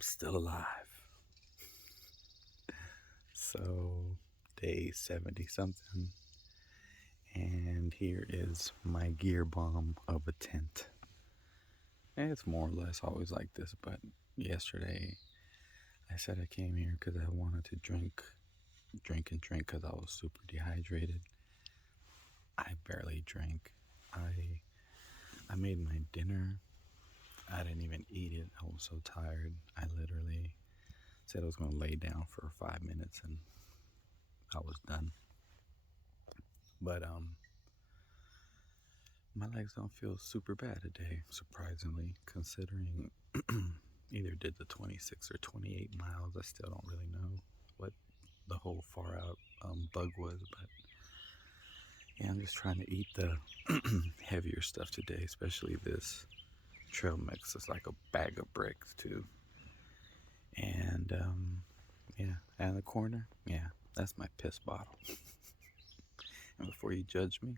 I'm still alive. So, day 70 something. And here is my gear bomb of a tent. And it's more or less always like this, but yesterday I said I came here because I wanted to drink because I was super dehydrated. I barely drank. I made my dinner. I didn't even eat it. I was so tired. I literally said I was going to lay down for 5 minutes and I was done. But my legs don't feel super bad today, surprisingly, considering either did the 26 or 28 miles. I still don't really know what the whole far out bug was, but yeah, I'm just trying to eat the heavier stuff today, especially this trail mix. It's like a bag of bricks too. And yeah, and the corner, yeah, that's my piss bottle. And before you judge me,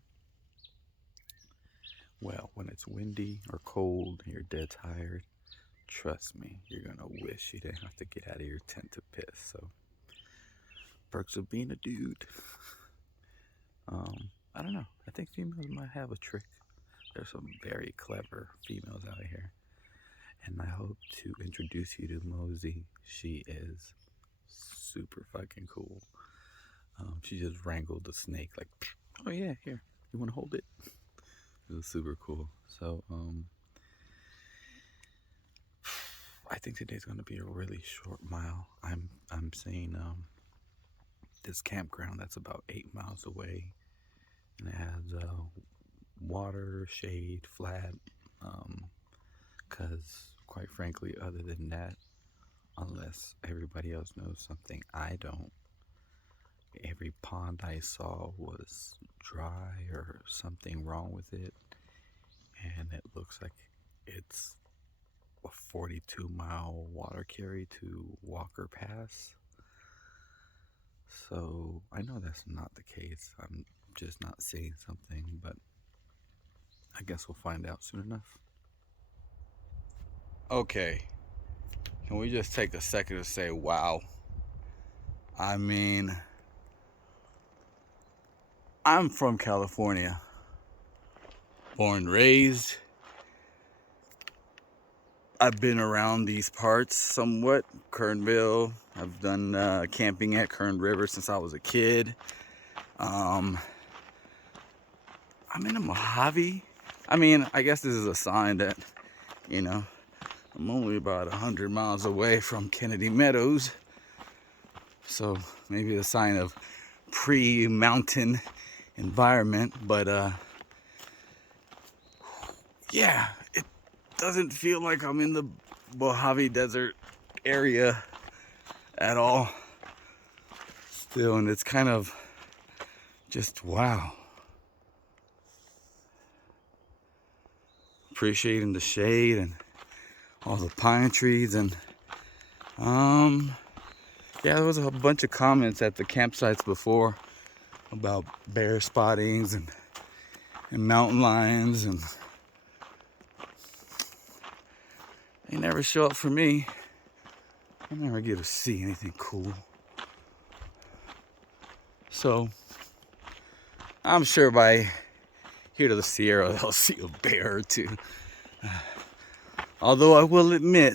well, when it's windy or cold and you're dead tired, trust me, you're gonna wish you didn't have to get out of your tent to piss. So, perks of being a dude. I don't know. I think females might have a trick. There's some very clever females out here. And I hope to introduce you to Mosey. She is super fucking cool. She just wrangled the snake like, oh yeah, here, you wanna hold it? It was super cool. So, I think today's gonna be a really short mile. I'm saying this campground that's about 8 miles away, and it has water, shade, flat. Cause quite frankly, other than that, unless everybody else knows something I don't, every pond I saw was dry or something wrong with it, and it looks like it's a 42-mile water carry to Walker Pass. So I know that's not the case. I'm just not seeing something, but I guess we'll find out soon enough. Okay, can we just take a second to say wow? I mean, I'm from California, born and raised. I've been around these parts somewhat. Kernville. I've done camping at Kern River since I was a kid. I'm in a Mojave. I mean, I guess this is a sign that, you know, I'm only about 100 miles away from Kennedy Meadows. So maybe a sign of pre-mountain environment. But yeah, it doesn't feel like I'm in the Mojave Desert area at all still, and it's kind of just wow. Appreciating the shade and all the pine trees, and yeah, there was a bunch of comments at the campsites before about bear spottings and mountain lions, and they never show up for me. I never get to see anything cool. So I'm sure by here to the Sierra I'll see a bear or two. Although I will admit,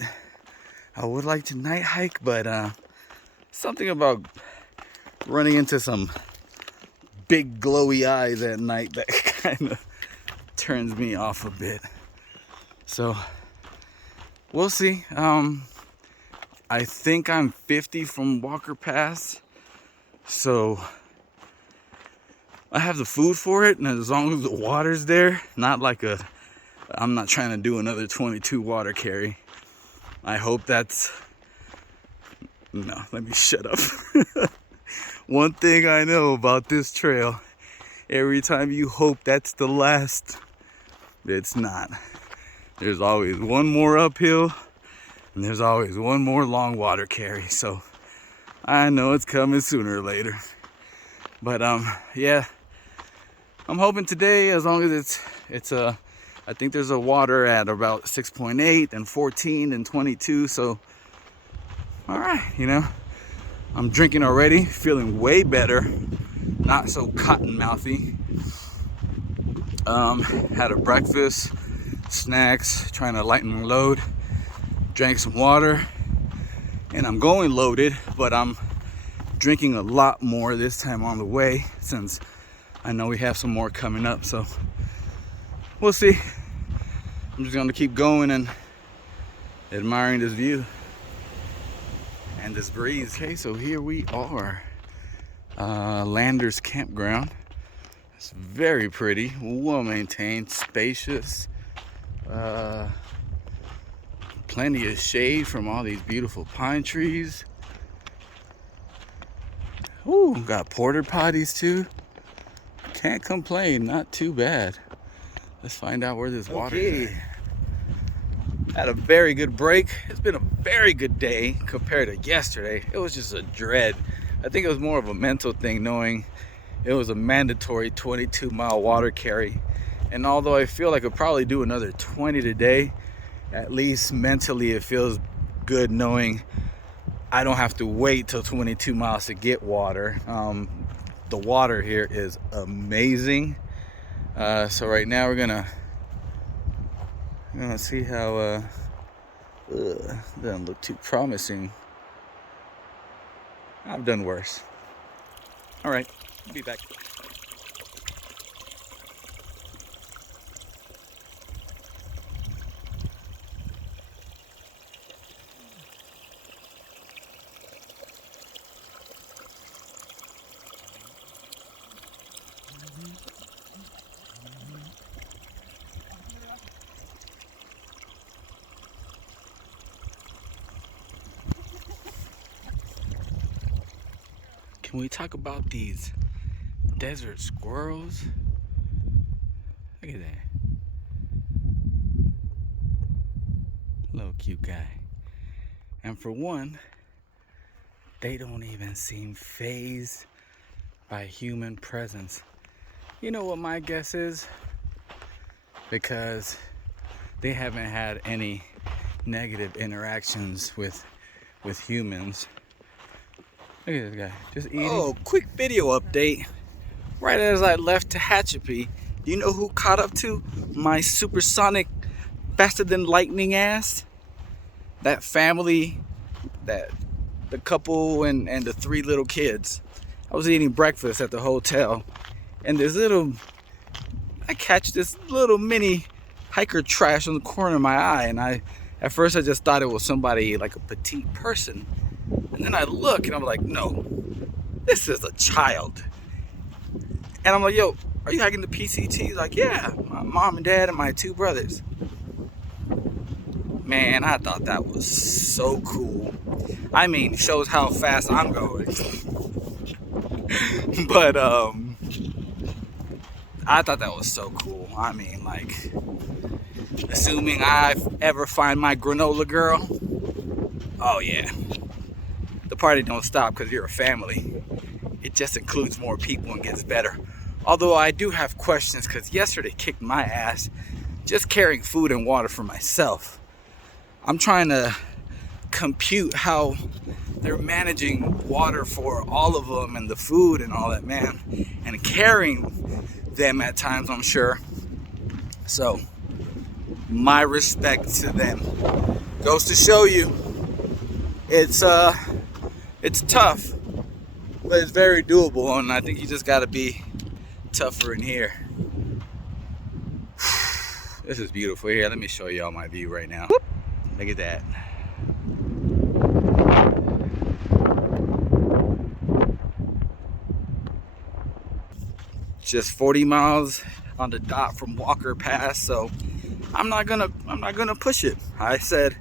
I would like to night hike, but something about running into some big glowy eyes at night that kind of turns me off a bit. So we'll see. I think I'm 50 from Walker Pass, so I have the food for it, and as long as the water's there, I'm not trying to do another 22 water carry. I hope that's, no, let me shut up. One thing I know about this trail, every time you hope that's the last, it's not. There's always one more uphill, and there's always one more long water carry. So I know it's coming sooner or later. But yeah, I'm hoping today, as long as it's I think there's a water at about 6.8 and 14 and 22. So All right, I'm drinking already, feeling way better, not so cotton mouthy. Had a breakfast, snacks, trying to lighten the load, drank some water, and I'm going loaded, but I'm drinking a lot more this time on the way since I know we have some more coming up, so we'll see. I'm just gonna keep going and admiring this view and this breeze. Okay, so here we are, Landers Campground. It's very pretty, well maintained, spacious, plenty of shade from all these beautiful pine trees. Ooh, got porta potties too. Can't complain, not too bad. Let's find out where this water is. Had a very good break. It's been a very good day compared to yesterday. It was just a dread. I think it was more of a mental thing, knowing it was a mandatory 22-mile water carry. And although I feel like I'll probably do another 20 today, at least mentally it feels good knowing I don't have to wait till 22 miles to get water. The water here is amazing. So right now we're gonna see how doesn't look too promising. I've done worse. All right, I'll be back. Can we talk about these desert squirrels? Look at that. Little cute guy. And for one, they don't even seem fazed by human presence. You know what my guess is? Because they haven't had any negative interactions with humans. Look at this guy, just eating. Oh, quick video update. Right as I left Tehachapi, do you know who caught up to my supersonic, faster than lightning ass? That family, the couple and the 3 little kids. I was eating breakfast at the hotel, and I catch this little mini hiker trash on the corner of my eye, and at first I just thought it was somebody, like a petite person. And then I look and I'm like, no, this is a child. And I'm like, yo, are you hiking the PCT? He's like, yeah, my mom and dad and my 2 brothers. Man, I thought that was so cool. I mean, shows how fast I'm going. But I thought that was so cool. I mean, like, assuming I ever find my granola girl, oh yeah. The party don't stop because you're a family. It just includes more people and gets better. Although I do have questions, because yesterday kicked my ass just carrying food and water for myself. I'm trying to compute how they're managing water for all of them and the food and all that, man. And carrying them at times, I'm sure. So, my respect to them. Goes to show you, it's tough, but it's very doable, and I think you just gotta be tougher in here. This is beautiful here. Let me show y'all my view right now. Look at that. Just 40 miles on the dot from Walker Pass, so I'm not gonna push it. I said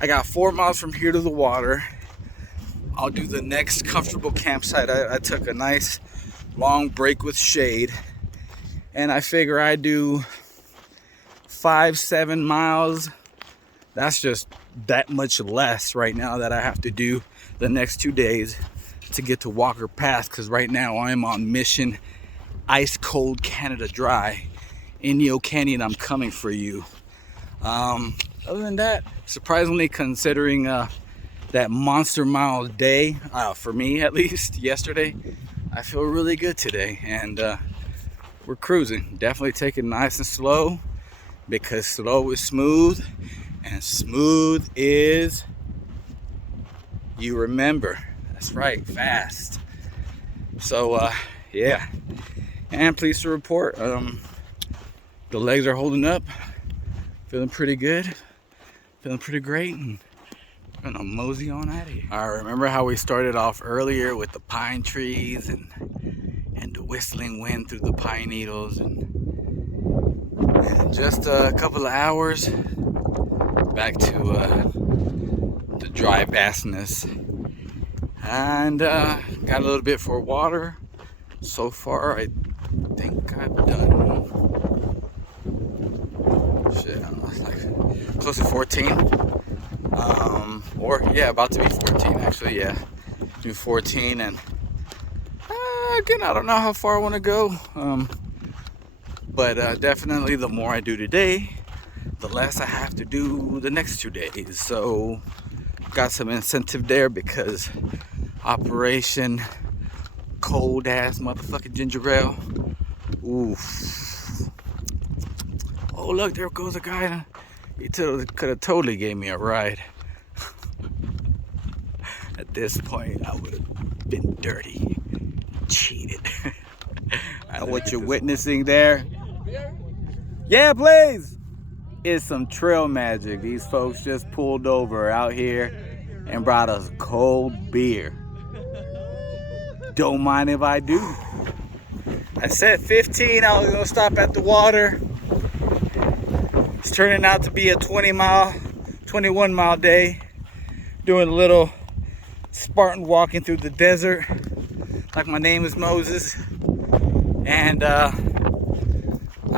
I got 4 miles from here to the water. I'll do the next comfortable campsite. I took a nice long break with shade, and I figure I do 5-7 miles. That's just that much less right now that I have to do the next 2 days to get to Walker Pass, because right now I'm on mission ice cold Canada Dry. Inyo Canyon, I'm coming for you. Other than that, surprisingly, considering that monster mile day, for me at least, yesterday. I feel really good today, and we're cruising. Definitely take it nice and slow, because slow is smooth, and smooth is, you remember. That's right, fast. So yeah, and pleased to report, the legs are holding up, feeling pretty good, feeling pretty great, and I'm gonna mosey on out of here. All right, remember how we started off earlier with the pine trees and the whistling wind through the pine needles, and just a couple of hours back to the dry vastness, and got a little bit for water. So far, I think I've done shit, I don't know, like close to 14, or yeah, about to be 14 actually. Yeah, do 14, and again, I don't know how far I want to go, but definitely the more I do today, the less I have to do the next 2 days. So got some incentive there, because Operation Cold Ass Motherfucking Ginger Ale. Oof. Oh look, there goes a guy. He could have totally gave me a ride. At this point, I would have been dirty, cheated. And what you're witnessing there, yeah, please, is some trail magic. These folks just pulled over out here and brought us cold beer. Don't mind if I do. I said 15, I was gonna stop at the water. It's turning out to be a 21 mile day. Doing a little Spartan walking through the desert, like my name is Moses. And I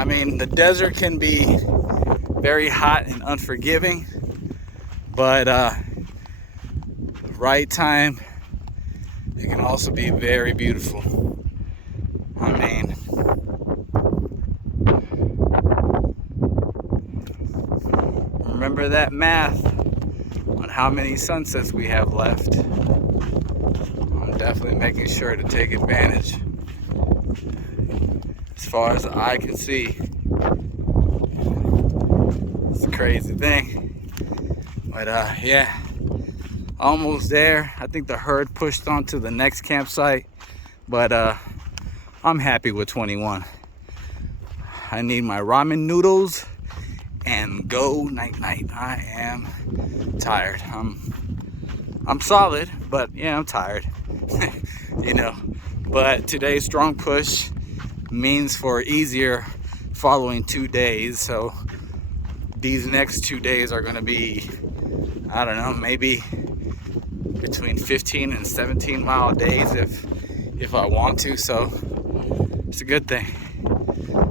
mean, the desert can be very hot and unforgiving, but right time, it can also be very beautiful. I mean, remember that math on how many sunsets we have left. I'm definitely making sure to take advantage as far as the eye can see. It's a crazy thing, but yeah, almost there. I think the herd pushed on to the next campsite, but I'm happy with 21. I need my ramen noodles and go night night. I am tired. I'm solid, but yeah, I'm tired. You know, but today's strong push means for easier following 2 days. So these next 2 days are going to be, I don't know, maybe between 15 and 17 mile days if I want to. So it's a good thing,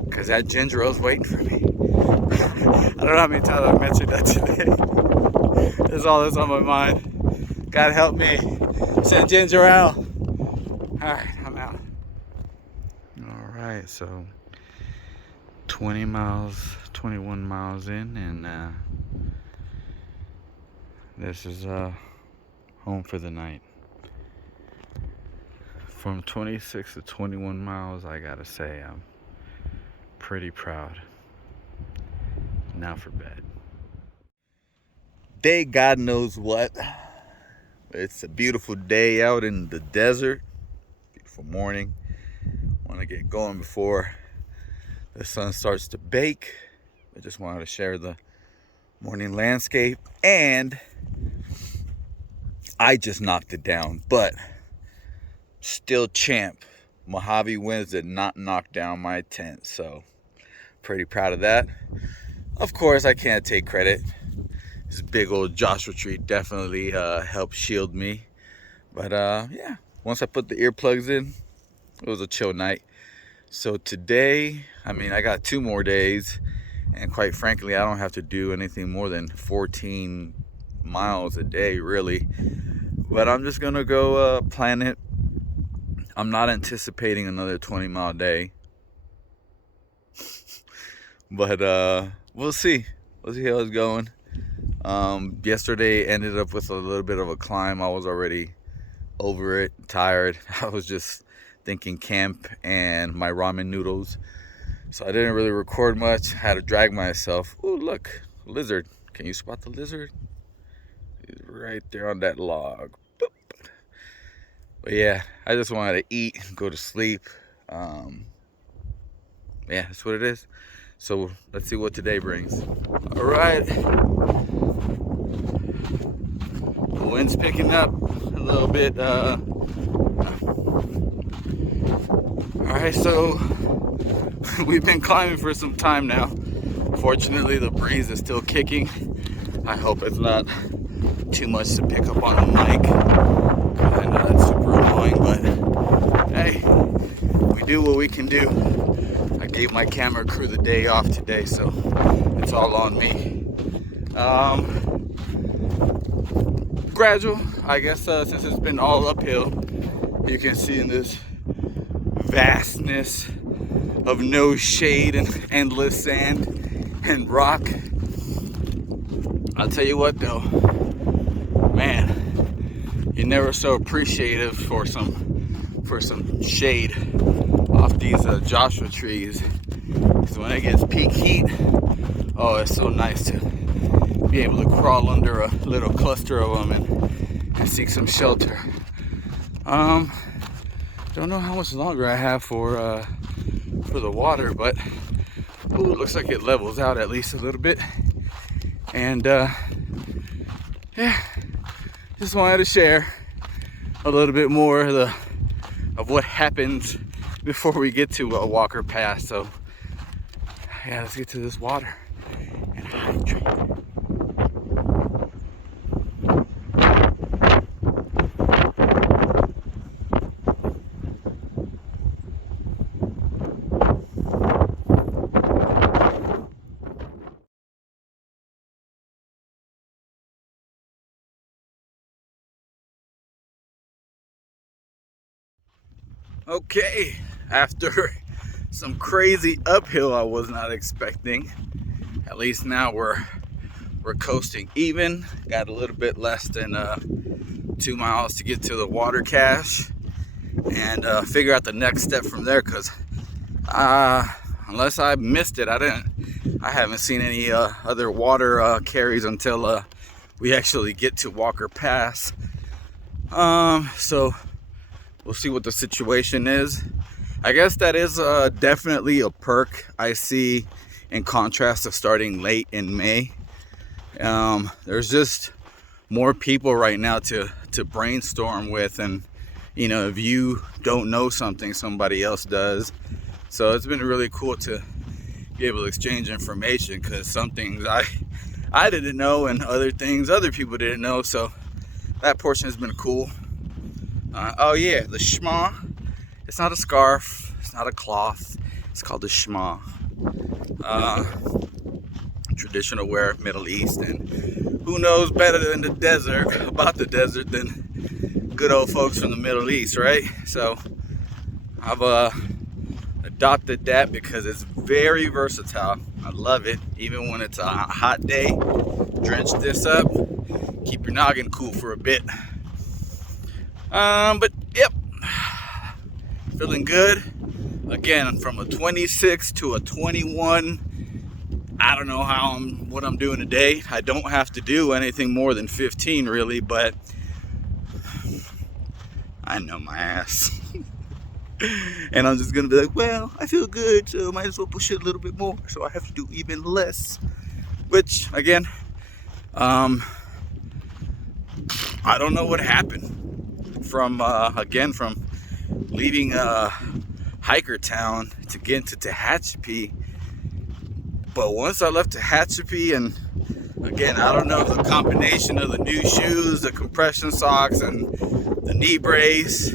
because that ginger ale's waiting for me. I don't know how many times I mentioned that today. That's all that's on my mind. God help me. Send ginger ale. Alright, I'm out. Alright, so 21 miles in, and this is home for the night. From 26 to 21 miles, I gotta say, I'm pretty proud. Now for bed. Day God knows what. It's a beautiful day out in the desert. Beautiful morning. Want to get going before the sun starts to bake. I just wanted to share the morning landscape, and I just knocked it down, but still champ. Mojave winds did not knock down my tent, so pretty proud of that. Of course, I can't take credit. This big old Joshua tree definitely helped shield me. But yeah, once I put the earplugs in, it was a chill night. So today, I mean, I got 2 more days, and quite frankly, I don't have to do anything more than 14 miles a day, really. But I'm just gonna go plan it. I'm not anticipating another 20-mile day. But we'll see. We'll see how it's going. Yesterday ended up with a little bit of a climb. I was already over it, tired. I was just thinking camp and my ramen noodles. So I didn't really record much. Had to drag myself. Ooh, look, lizard. Can you spot the lizard? He's right there on that log. Boop. But yeah, I just wanted to eat, go to sleep. Yeah, that's what it is. So let's see what today brings. All right. The wind's picking up a little bit. All right, so we've been climbing for some time now. Fortunately, the breeze is still kicking. I hope it's not too much to pick up on the mic. I know that's super annoying, but hey, we do what we can do. I gave my camera crew the day off today, so it's all on me. Gradual, I guess, since it's been all uphill. You can see in this vastness of no shade and endless sand and rock. I'll tell you what though, man, you're never so appreciative for some shade off these Joshua trees. Because when it gets peak heat, oh, it's so nice to be able to crawl under a little cluster of them and seek some shelter. Don't know how much longer I have for the water, but ooh, it looks like it levels out at least a little bit. And yeah, just wanted to share a little bit more of what happens before we get to Walker Pass. So yeah, let's get to this water and hydrate. Okay, after some crazy uphill I was not expecting, at least now we're coasting even. Got a little bit less than 2 miles to get to the water cache and figure out the next step from there, because unless I missed it, I haven't seen any other water carries until we actually get to Walker Pass. So we'll see what the situation is. I guess that is definitely a perk I see in contrast to starting late in May. There's just more people right now to brainstorm with, and you know, if you don't know something, somebody else does. So it's been really cool to be able to exchange information, because some things I didn't know and other things other people didn't know. So that portion has been cool. Oh yeah, the shma. It's not a scarf. It's not a cloth. It's called the shma. Traditional wear, Middle East, and who knows better than the desert about the desert than good old folks from the Middle East, right? So I've adopted that because it's very versatile. I love it, even when it's a hot day. Drench this up, keep your noggin cool for a bit. But yep, feeling good. Again, from a 26 to a 21. I don't know what I'm doing today. I don't have to do anything more than 15 really, but I know my ass. And I'm just gonna be like, well, I feel good, so I might as well push it a little bit more, so I have to do even less. Which, again, I don't know what happened from leaving Hiker Town to get into Tehachapi. But once I left Tehachapi, and again, I don't know if the combination of the new shoes, the compression socks, and the knee brace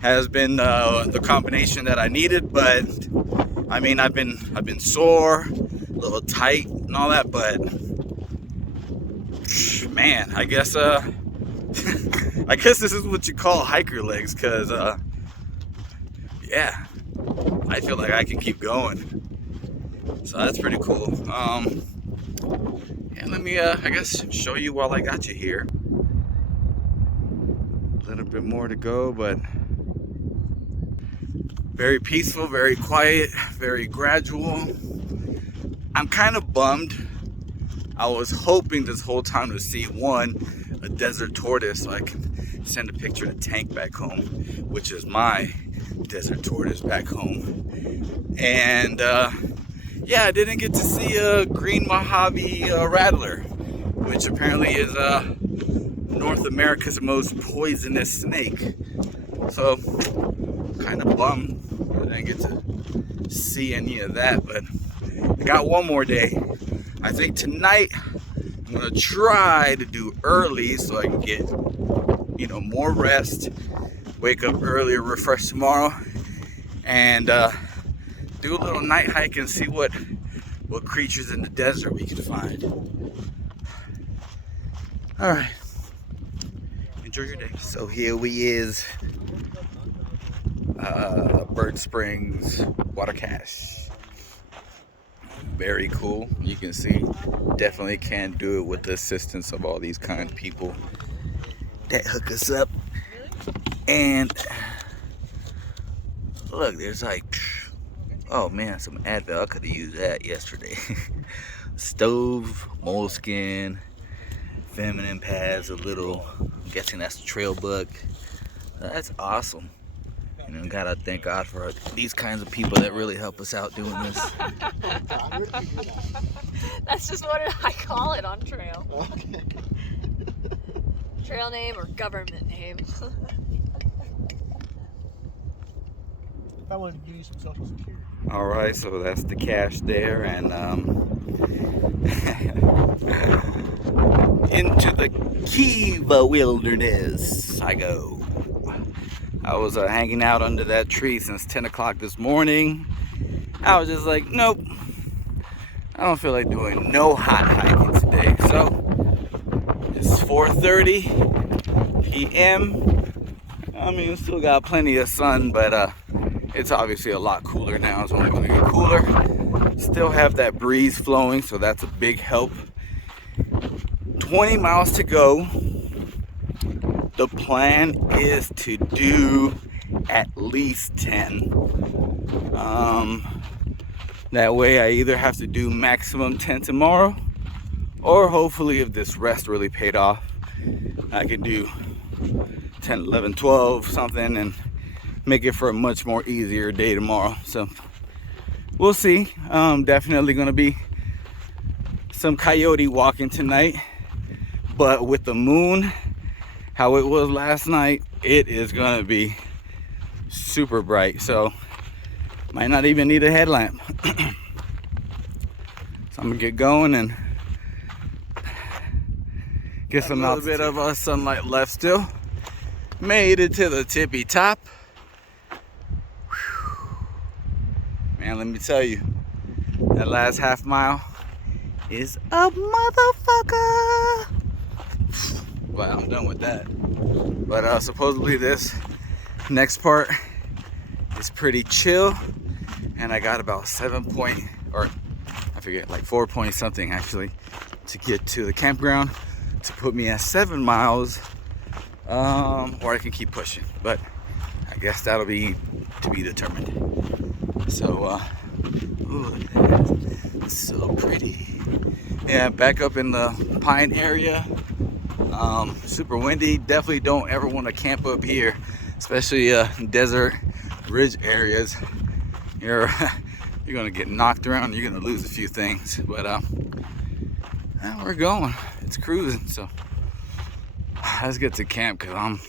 has been the combination that I needed. But I mean, I've been sore, a little tight, and all that. But man, I guess I guess this is what you call hiker legs, because yeah, I feel like I can keep going. So that's pretty cool. And let me, I guess, show you while I got you here. A little bit more to go, but very peaceful, very quiet, very gradual. I'm kind of bummed. I was hoping this whole time to see a desert tortoise, so I can send a picture to Tank back home, which is my desert tortoise back home. And yeah, I didn't get to see a green Mojave rattler, which apparently is North America's most poisonous snake. So kind of bummed I didn't get to see any of that, but I got one more day. I think tonight I'm gonna try to do early so I can get, you know, more rest, wake up earlier, refresh tomorrow, and do a little night hike and see what creatures in the desert we can find. All right, enjoy your day. So here we is, Bird Springs water cache. Very cool. You can see, definitely can't do it with the assistance of all these kind people that hook us up. And look, there's like, oh man, some Advil. I could have used that yesterday. Stove, moleskin, feminine pads, a little, I'm guessing that's the trail bug. That's awesome. You know, gotta thank God for these kinds of people that really help us out doing this. That's just what I call it on trail. Okay. Trail name or government name. I wanted to use some Social Security. All right, so that's the cache there, and into the Kiva wilderness I go. I was hanging out under that tree since 10 o'clock this morning. I was just like, nope, I don't feel like doing no hot hiking today. So it's 4:30 p.m. I mean, we still got plenty of sun, but it's obviously a lot cooler now. It's only going to get cooler. Still have that breeze flowing, so that's a big help. 20 miles to go. The plan is to do at least 10. That way I either have to do maximum 10 tomorrow, or hopefully if this rest really paid off, I could do 10, 11, 12, something, and make it for a much more easier day tomorrow. So we'll see. Definitely gonna be some coyote walking tonight, but with the moon how it was last night, it is gonna be super bright, so might not even need a headlamp. So I'm gonna get going and get some a little bit of sunlight left still. Made it to the tippy top. Whew. Man, let me tell you, that last half mile is a motherfucker. Well, I'm done with that. But supposedly this next part is pretty chill, and I got about 7 point, or I forget, like 4 point something actually, to get to the campground to put me at 7 miles, or I can keep pushing, but I guess that'll be to be determined. So ooh, look at that. It's so pretty. Yeah, back up in the pine area. Super windy. Definitely don't ever want to camp up here, especially desert ridge areas. You're gonna get knocked around. You're gonna lose a few things. But we're going. It's cruising. So let's get to camp because I'm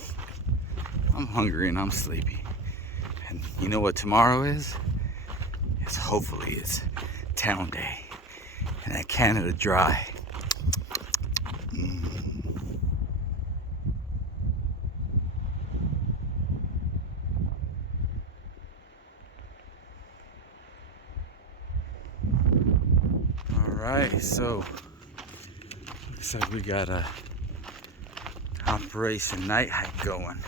hungry and I'm sleepy. And you know what tomorrow is? Hopefully it's town day and that Canada Dry. Alright, so looks like we got a Operation Night Hike going.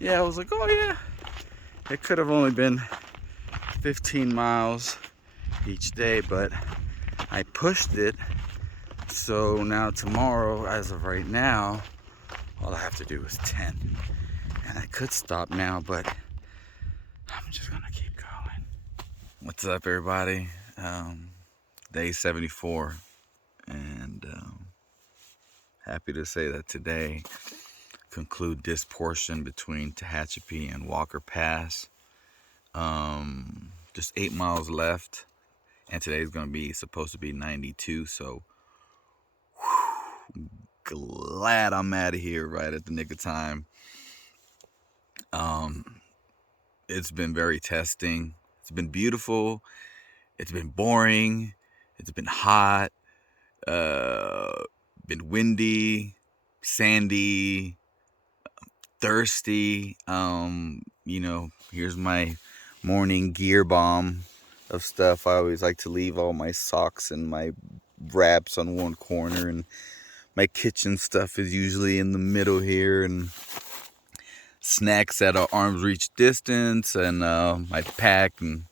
Yeah, I was like, oh yeah, it could have only been 15 miles each day, but I pushed it. So now tomorrow, as of right now, all I have to do is 10. And I could stop now, but I'm just gonna keep going. What's up, everybody? Day 74. And happy to say that today conclude this portion between Tehachapi and Walker Pass. Just 8 miles left, and today's gonna be supposed to be 92, so glad I'm out of here right at the nick of time. It's been very testing. It's been beautiful. It's been boring. It's been hot. Been windy, sandy, thirsty. You know, here's my morning gear bomb of stuff. I always like to leave all my socks and my wraps on one corner, and my kitchen stuff is usually in the middle here, and snacks at arm's reach distance, and my pack, and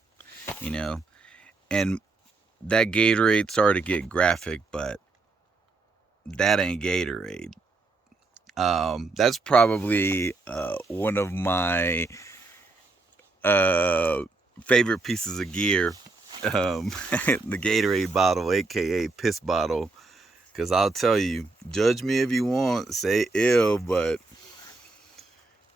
you know, and that Gatorade, sorry to get graphic, but that ain't Gatorade. That's probably one of my favorite pieces of gear, the Gatorade bottle, aka piss bottle. Because I'll tell you, judge me if you want, say ill, but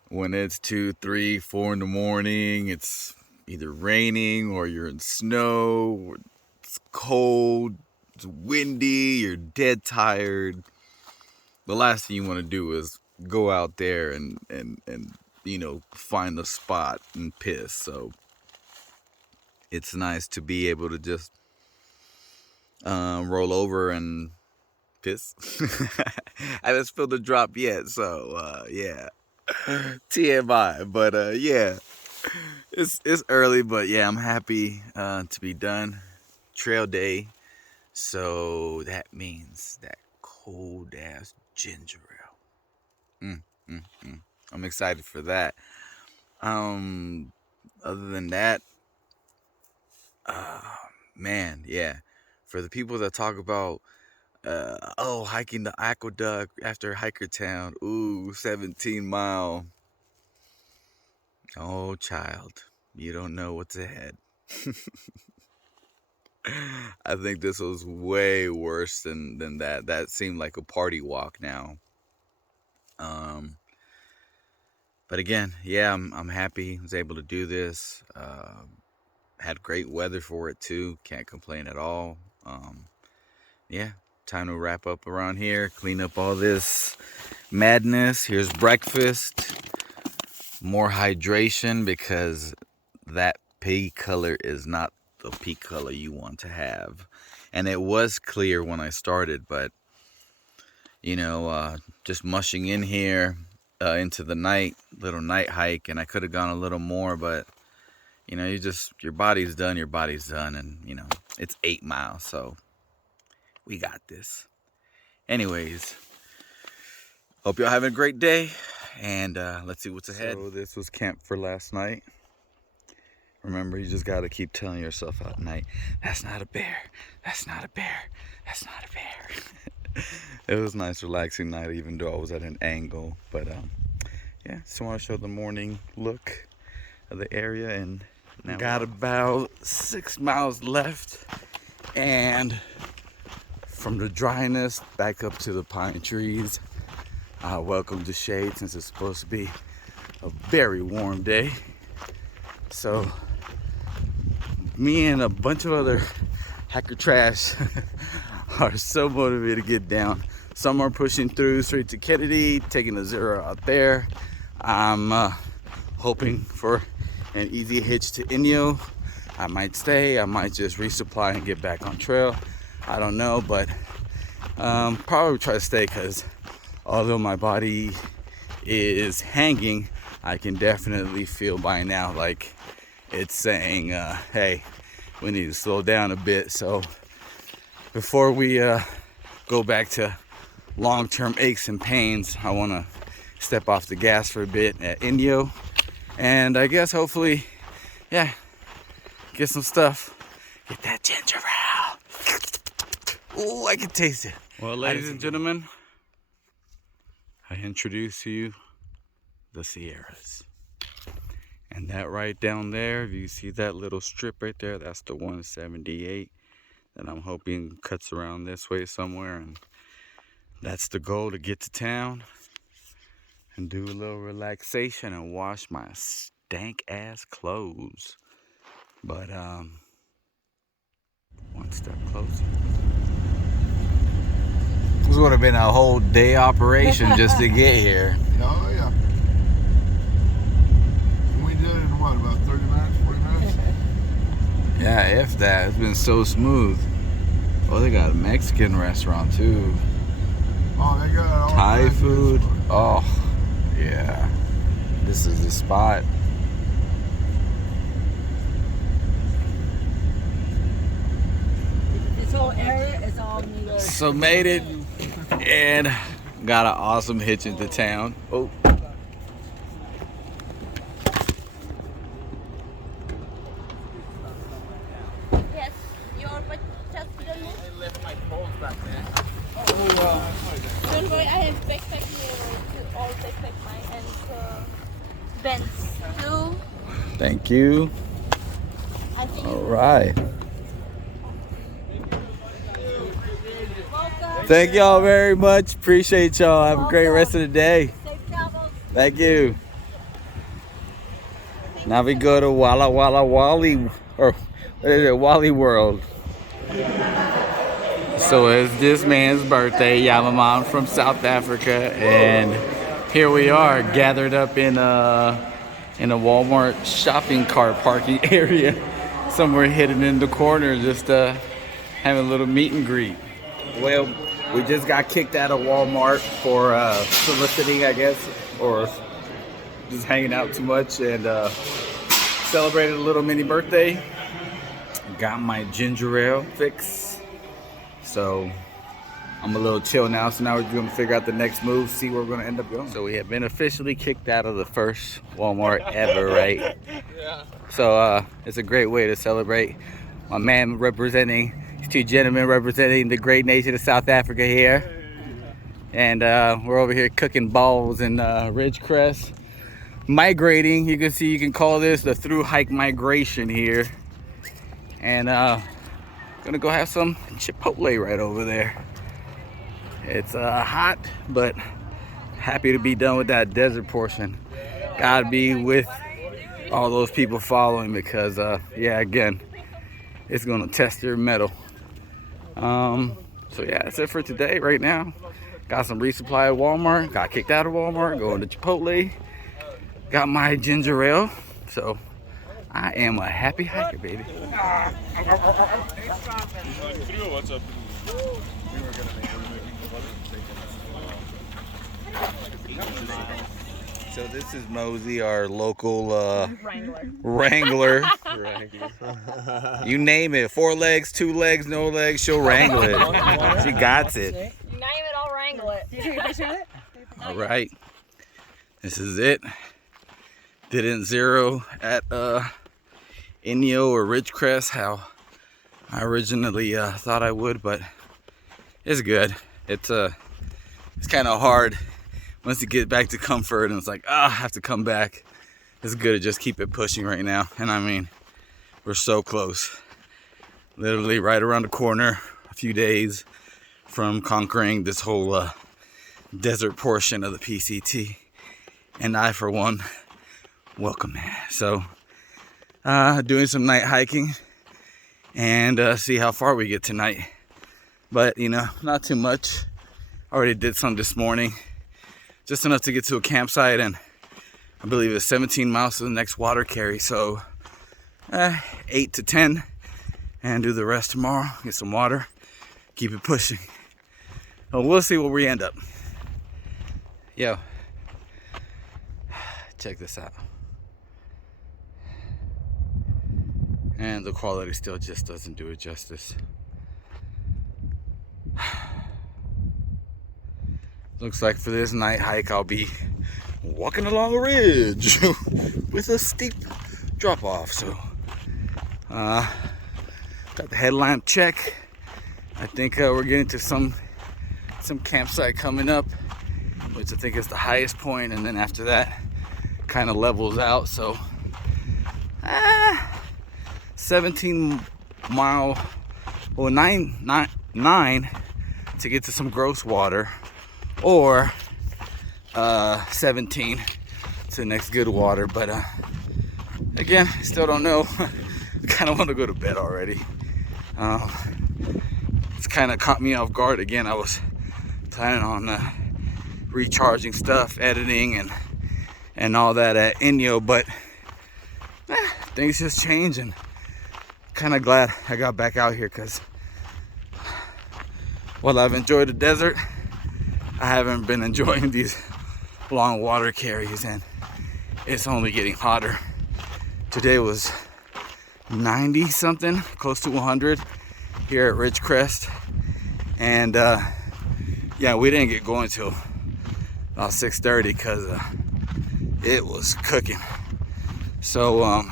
when it's 2, 3, 4 in the morning, it's either raining or you're in snow, or it's cold, it's windy, you're dead tired. The last thing you want to do is go out there and you know, find the spot and piss. So it's nice to be able to just roll over and piss. I haven't spilled a drop yet, so yeah. TMI, but yeah, it's early, but yeah, I'm happy to be done. Trail day, so that means that cold ass ginger ale. I'm excited for that. Other than that, man, yeah, for the people that talk about hiking the aqueduct after Hikertown, ooh, 17-mile. Oh, child, you don't know what's ahead. I think this was way worse than that. That seemed like a party walk now. But again, yeah, I'm happy I was able to do this. Had great weather for it too. Can't complain at all. Yeah, time to wrap up around here. Clean up all this madness. Here's breakfast. More hydration, because that pea color is not the pea color you want to have. And it was clear when I started, but you know, just mushing in here into the little night hike, and I could have gone a little more, but you know, your body's done, and you know, it's 8 miles, so we got this. Anyways, hope y'all having a great day, and let's see what's ahead. So this was camp for last night. Remember, you just got to keep telling yourself at night, that's not a bear, that's not a bear, that's not a bear. It was a nice, relaxing night, even though I was at an angle. But yeah, just want to show the morning look of the area, and now got about 6 miles left, and from the dryness back up to the pine trees. Welcome to shade, since it's supposed to be a very warm day. So me and a bunch of other hacker trash are so motivated to get down. Some are pushing through straight to Kennedy, taking a 0 out there. I'm hoping for an easy hitch to Inyo. I might stay, I might just resupply and get back on trail. I don't know, but probably try to stay, because although my body is hanging, I can definitely feel by now like it's saying, hey, we need to slow down a bit. So before we go back to long-term aches and pains, I want to step off the gas for a bit at Inyo, and I guess hopefully, yeah, get some stuff, get that ginger ale. Oh, I can taste it. Well, ladies and gentlemen, I introduce to you the Sierras. And that right down there, if you see that little strip right there, that's the 178 that I'm hoping cuts around this way somewhere. And that's the goal, to get to town and do a little relaxation and wash my stank ass clothes. But one step closer. This would have been a whole day operation just to get here. Oh yeah. We did it in what, about 30 minutes, 40 minutes? Yeah, if that. It's been so smooth. Oh, they got a Mexican restaurant too. Oh, they got all Thai kinds of food. food. Oh, yeah. This is the spot. This whole area is all New York. So made it and got an awesome hitch into town. Oh. Yes, but just don't move. I left my poles back there. Don't worry, I have backpack here to all backpack mine and Ben's too. Thank you. I think All right. welcome. Thank y'all very much. Appreciate y'all. Have a great rest of the day. Safe travels. Thank you. Now we go to Walla Walla Wally, or what is it, Wally World. So it's this man's birthday, Yamaman from South Africa, and here we are gathered up in a Walmart shopping cart parking area, somewhere hidden in the corner, just having a little meet and greet. Well, we just got kicked out of Walmart for soliciting, I guess, or just hanging out too much, and celebrated a little mini birthday. Got my ginger ale fix, so I'm a little chill now. So now we're gonna figure out the next move, see where we're gonna end up going. So we have been officially kicked out of the first Walmart ever, right? Yeah. So it's a great way to celebrate. My man representing, these two gentlemen representing the great nation of South Africa here. And we're over here cooking balls in Ridgecrest. Migrating, you can see, you can call this the through hike migration here. And gonna go have some Chipotle right over there. It's hot, but happy to be done with that desert portion. Gotta be with all those people following, because yeah, again, it's gonna test your mettle. So yeah, that's it for today right now. Got some resupply at Walmart, got kicked out of Walmart, going to Chipotle, got my ginger ale, so I am a happy hiker, baby. So this is Mosey, our local wrangler. You name it, 4 legs, 2 legs, no legs, she'll wrangle it. She got it. You name it, I'll wrangle it. Did you take a picture of it? All right, this is it. Didn't zero at Inyo or Ridgecrest how I originally thought I would, but it's good. It's kind of hard once you get back to comfort, and it's like, I have to come back. It's good to just keep it pushing right now. And I mean, we're so close. Literally right around the corner, a few days from conquering this whole desert portion of the PCT. And I, for one, welcome it. So, doing some night hiking and see how far we get tonight. But, you know, not too much. Already did some this morning. Just enough to get to a campsite, and I believe it's 17 miles to the next water carry. So 8 to 10, and do the rest tomorrow. Get some water, keep it pushing. Well, we'll see where we end up. Yo, check this out. And the quality still just doesn't do it justice. Looks like for this night hike, I'll be walking along a ridge with a steep drop off. So, got the headline check. I think we're getting to some campsite coming up, which I think is the highest point, and then after that kind of levels out. So 17 mile, well, nine to get to some gross water, or 17 to the next good water. But again, I still don't know. I kind of want to go to bed already. It's kind of caught me off guard again. I was planning on recharging stuff, editing, and all that at Inyo, but things just change, and kind of glad I got back out here, because while I've enjoyed the desert, I haven't been enjoying these long water carries, and it's only getting hotter. Today was 90 something, close to 100 here at Ridgecrest, and yeah, we didn't get going till about 6:30 because it was cooking. So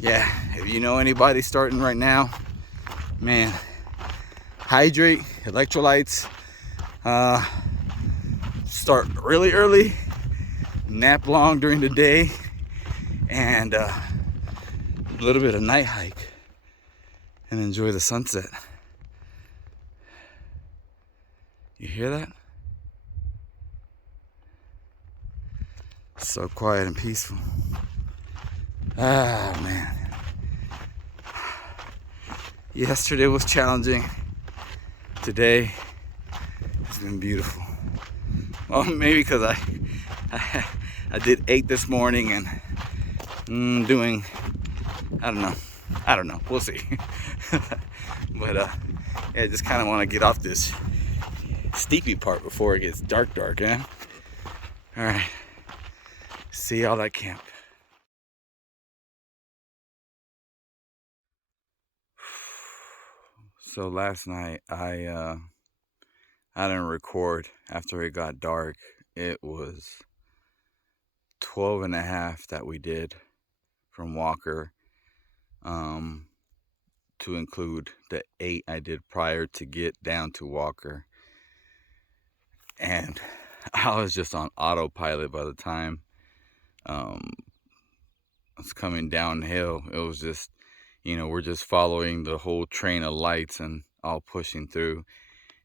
yeah, if you know anybody starting right now, man, hydrate, electrolytes, start really early, nap long during the day, and a little bit of night hike, and enjoy the sunset. You hear that? So quiet and peaceful. Ah, man. Yesterday was challenging. Today has been beautiful. Well, maybe because I did 8 this morning, and doing, I don't know, we'll see. But yeah, I just kind of want to get off this steepy part before it gets dark, eh? All right, see y'all at camp. So last night I didn't record after it got dark. It was 12 and a half that we did from Walker, to include the 8 I did prior to get down to Walker. And I was just on autopilot by the time I was coming downhill. It was just, we're just following the whole train of lights and all pushing through.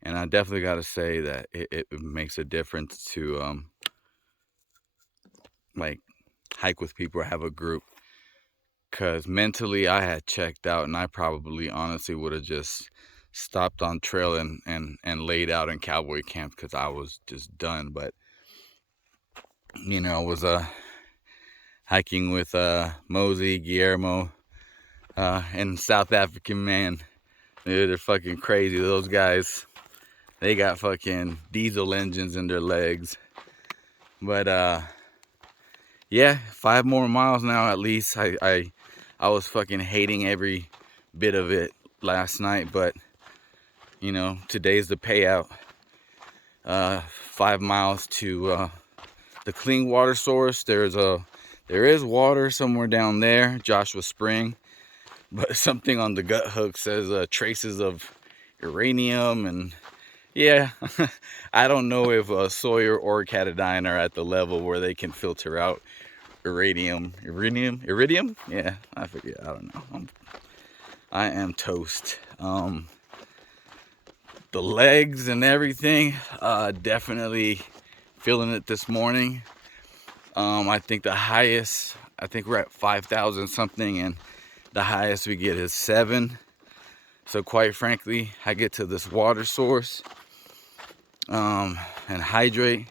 And I definitely got to say that it makes a difference to like hike with people or have a group, because mentally I had checked out, and I probably honestly would have just stopped on trail and laid out in cowboy camp, because I was just done. But I was hiking with Mosey, Guillermo, and South African man. They're fucking crazy. Those guys, they got fucking diesel engines in their legs. But yeah, 5 more miles now at least. I was fucking hating every bit of it last night, but today's the payout. 5 miles to the clean water source. There is water somewhere down there, Joshua Spring, but something on the gut hook says traces of uranium, and yeah, I don't know if Sawyer or Catadine are at the level where they can filter out iridium. Yeah, I forget. I don't know. I am toast. The legs and everything, definitely feeling it this morning. I think we're at 5,000 something, and the highest we get is 7. So quite frankly, I get to this water source and hydrate.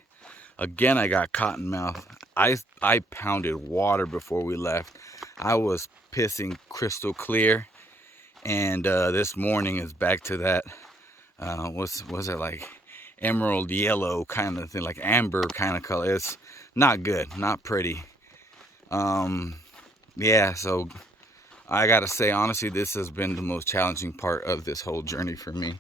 Again, I got cotton mouth. I pounded water before we left. I was pissing crystal clear, and this morning is back to that. Was it like emerald yellow kind of thing, like amber kind of color? It's not good, not pretty. Yeah, so I gotta say, honestly, this has been the most challenging part of this whole journey for me.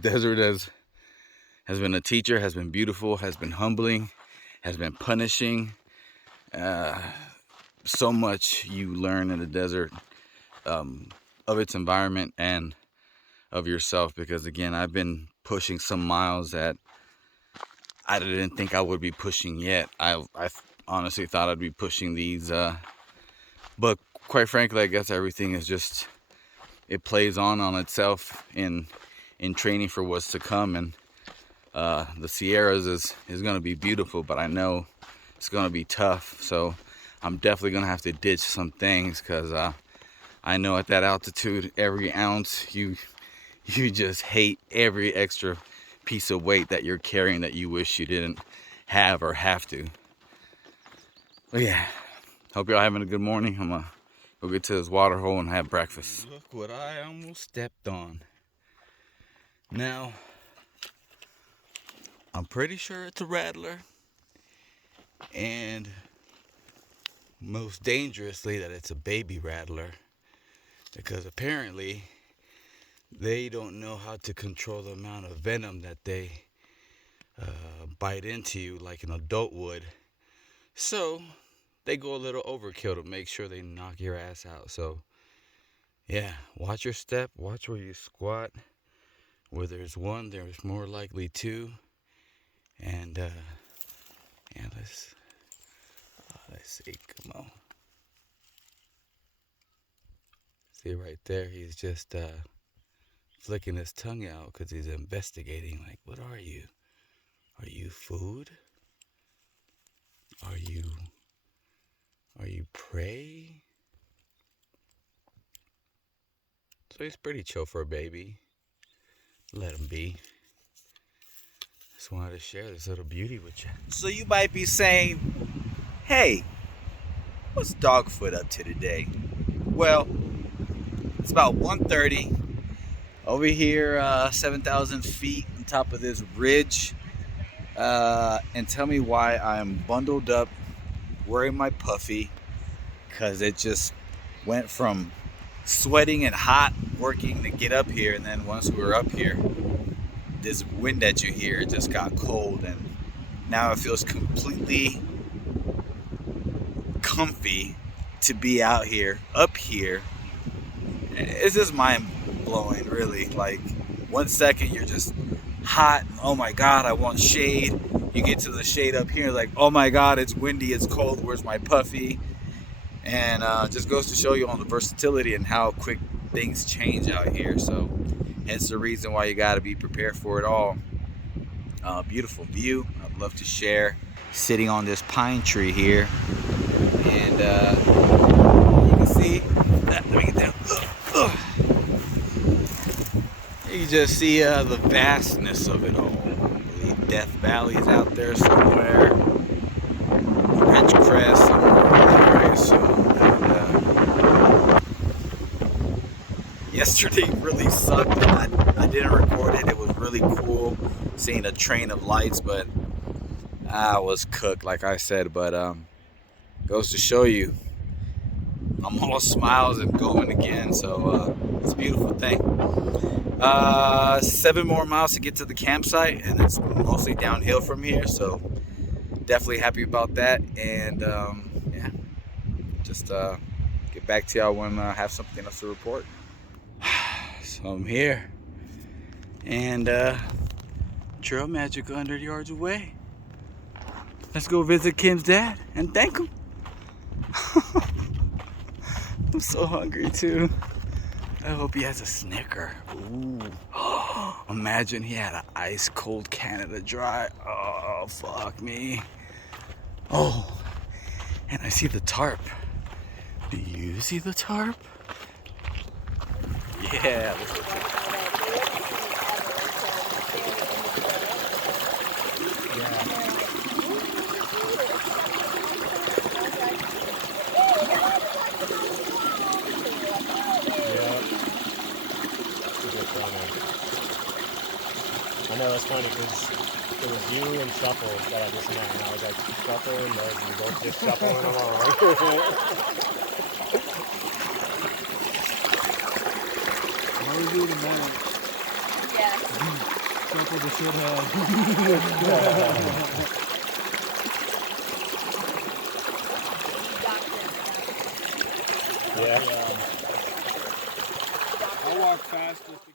Desert has been a teacher, has been beautiful, has been humbling, has been punishing. So much you learn in the desert, of its environment, and of yourself, because again, I've been pushing some miles that I didn't think I would be pushing yet. I honestly thought I'd be pushing these, but quite frankly, I guess everything is just, it plays on itself in training for what's to come. And the Sierras is going to be beautiful, but I know it's going to be tough. So I'm definitely going to have to ditch some things, because I know at that altitude, every ounce you just hate every extra piece of weight that you're carrying that you wish you didn't have or have to. But yeah, hope y'all having a good morning. I'm gonna go get to this water hole and have breakfast. Look what I almost stepped on. Now, I'm pretty sure it's a rattler, and most dangerously that it's a baby rattler, because apparently they don't know how to control the amount of venom that they bite into you like an adult would. So they go a little overkill to make sure they knock your ass out. So yeah, watch your step, watch where you squat. Where there's one, there's more likely two. And yeah, let's see, come on. See right there, he's just flicking his tongue out because he's investigating. Like, what are you? Are you food? Are you prey? So he's pretty chill for a baby. Let him be. Just wanted to share this little beauty with you. So you might be saying, hey, what's Dogfoot up to today? Well, it's about 1:30 over here, 7,000 feet on top of this ridge. And tell me why I'm bundled up, wearing my puffy, because it just went from sweating and hot working to get up here, and then once we were up here, this wind that you hear just got cold, and now it feels completely comfy to be out here, up here. It's just mind blowing, really. Like, 1 second you're just hot, oh my god, I want shade. You get to the shade up here, like, oh my god, it's windy, it's cold, where's my puffy? And just goes to show you on the versatility and how quick things change out here. So hence the reason why you got to be prepared for it all. Beautiful view. I'd love to share. Sitting on this pine tree here, and you can see that. Let me get down. You just see the vastness of it all. I believe Death Valley's out there somewhere. Ridgecrest somewhere, I assume. Yesterday really sucked. I didn't record it. It was really cool seeing a train of lights, but I was cooked, like I said. But goes to show you, I'm all smiles and going again. So it's a beautiful thing. 7 more miles to get to the campsite, and it's mostly downhill from here. So definitely happy about that. And yeah, just get back to y'all when I have something else to report. So I'm here, and trail magic 100 yards away. Let's go visit Kim's dad and thank him. I'm so hungry too. I hope he has a Snicker. Ooh. Imagine he had an ice cold Canada Dry. Oh, fuck me. Oh, and I see the tarp. Do you see the tarp? Yeah. I know, that's funny because it was you and Shuffle that I just met, and I was like, Shuffle and Moses, you both just shuffling along. How was you the man? Yeah. Shuffle the shit head. Yeah. I walk fast just to